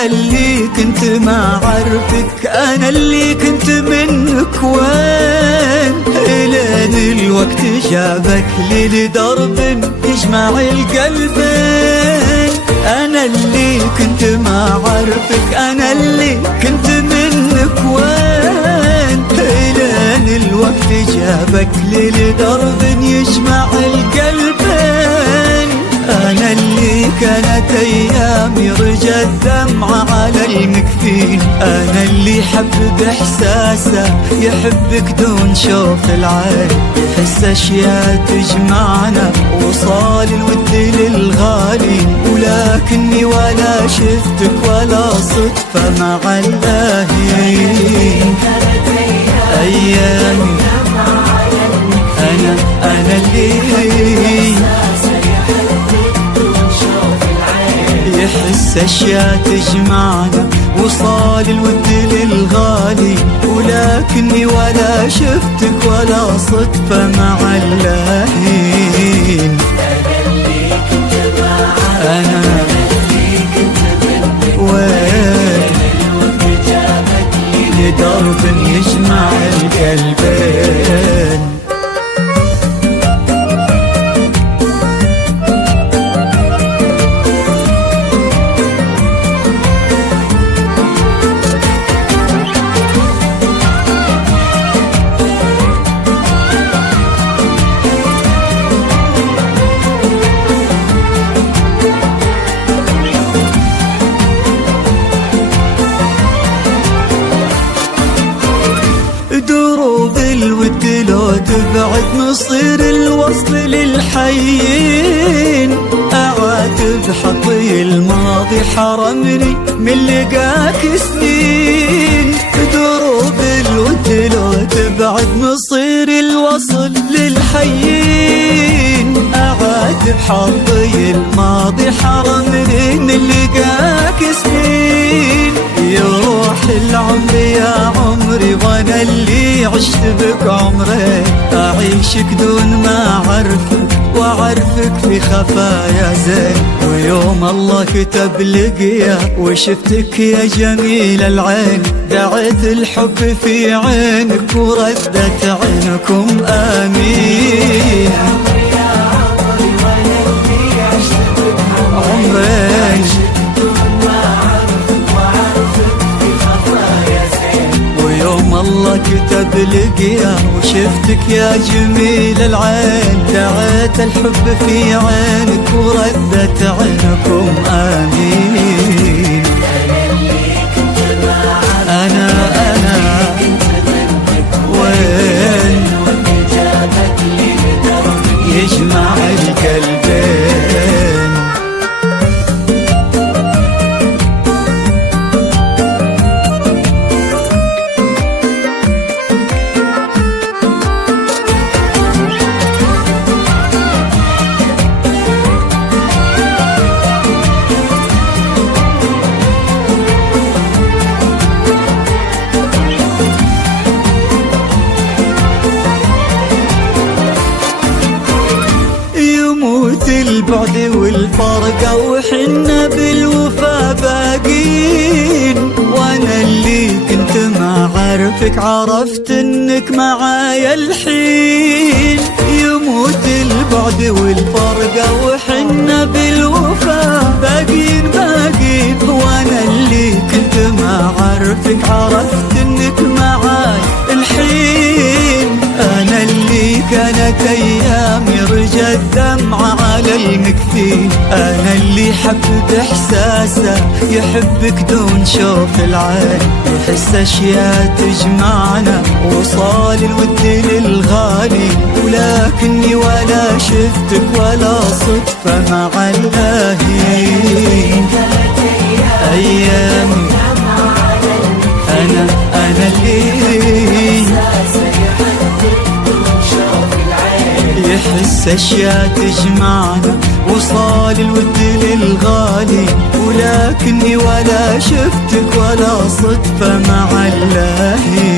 أنا اللي كنت ما عرفك، أنا اللي كنت منك وين، إلين الوقت جابك لي لدرب يجمع القلبين. أنا اللي كنت ما عرفك، أنا اللي كنت منك وين، إلين الوقت جابك لي لدرب يجمع القلبين. أنا اللي كانت أيامي رجت دمعة على المكفين، أنا اللي حب بإحساسه يحبك دون شوف العين، يحس أشياء تجمعنا وصال الود للغالي، ولكني ولا شفتك ولا صدفة مع اللاهين. أيامي أنا اللي يحس أشياء تجمعنا وصال الود للغالي، ولكني ولا شفتك ولا صدفة مع اللاهين. أنا وين لدرب يجمع القلبين. دروب الود لو تبعد نصير الوصل للحيين، أعاتب حطي الماضي حرمني من لقاك سنين. دروب الود لو تبعد نصير الوصل للحيين، أعاتب حطي الماضي حرمني من لقاك سنين. يروح العمر يا عمري وانا اللي عشت بك عمري، اعيشك دون ما اعرفك واعرفك في خفايا زين. ويوم الله كتب لقيا وشفتك يا جميل العين، دعيت الحب في عينك وردت عينكم آمين. عمري ويوم الله كتب لقيا وشفتك يا جميل العين، دعيت الحب في عينك وردت عينكم آمين. أنا وين يجمع القلبين. البعد والفرقة وحنا بالوفا باقين، وانا اللي كنت ما عارفك عرفت انك معايا الحين. يموت البعد والفرقة وحنا بالوفا باقين، وانا اللي كنت ما عارفك عرفت انك معايا الحين. انا اللي كانت ايامي رجت دمعة على المكفين، انا اللي حب باحساسه يحبك دون شوف العين، يحس اشياء تجمعنا وصال الود للغالي، ولكني ولا شفتك ولا صدفة مع اللاهين. ايامي انا اللي يحس اشياء تجمعنا وصال الود للغالي، ولكني ولا شفتك ولا صدفة مع اللاهين.